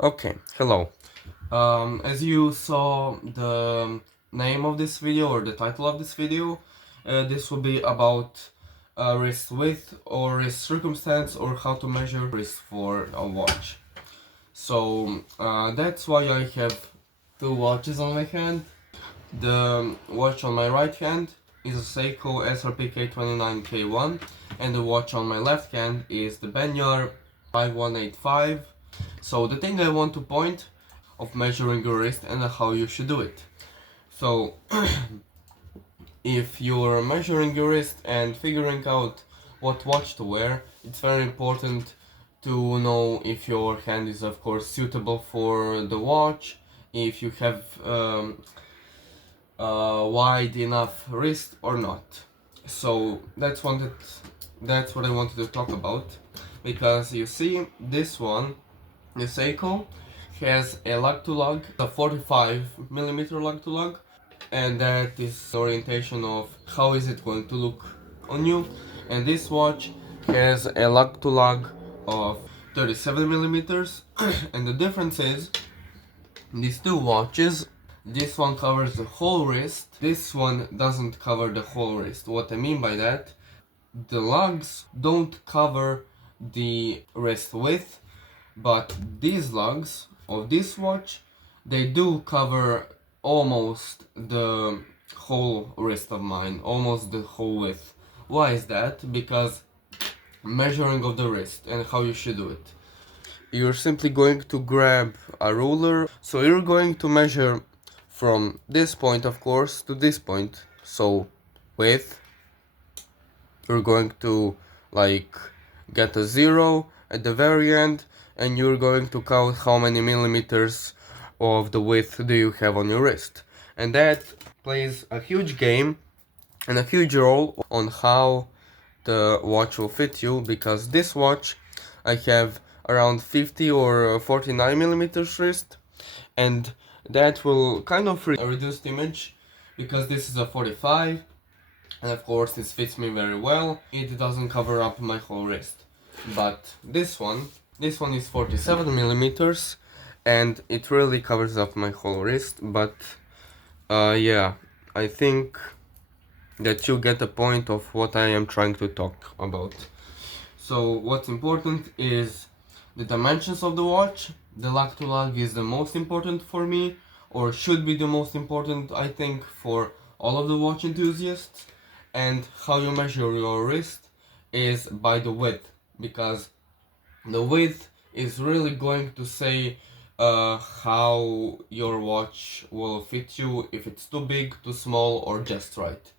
Okay, hello. As you saw the name of this video or the title of this video, this will be about wrist width or wrist circumstance or how to measure wrist for a watch. So that's why I have two watches on my hand. The watch on my right hand is a SEIKO SRPK29K1 and the watch on my left hand is the Benyar 5185. So the thing I want to point of measuring your wrist and how you should do it. So if you're measuring your wrist and figuring out what watch to wear, it's very important to know if your hand is of course suitable for the watch, if you have wide enough wrist or not. So that's what I wanted to talk about, because you see this one, the Seiko, has a lug to lug, a 45mm lug to lug, and that is the orientation of how is it going to look on you. And this watch has a lug to lug of 37mm, and the difference is these two watches, this one covers the whole wrist, this one doesn't cover the whole wrist. What I mean by that, the lugs don't cover the wrist width, but these lugs of this watch, they do cover almost the whole wrist of mine, almost the whole width. Why is that? Because measuring of the wrist and how you should do it. You're simply going to grab a ruler, so you're going to measure from this point, of course, to this point. So width, you're going to like get a 0 at the very end, and you're going to count how many millimeters of the width do you have on your wrist. And that plays a huge game and a huge role on how the watch will fit you, because this watch I have around 50 or 49mm wrist, and that will kind of reduce the image, because this is a 45, and of course this fits me very well. It doesn't cover up my whole wrist. But this one is 47mm, and it really covers up my whole wrist. But yeah, I think that you get the point of what I am trying to talk about. So what's important is the dimensions of the watch. The lug to lug is the most important for me, or should be the most important, I think, for all of the watch enthusiasts. And how you measure your wrist is by the width, because the width is really going to say how your watch will fit you, if it's too big, too small, or just right.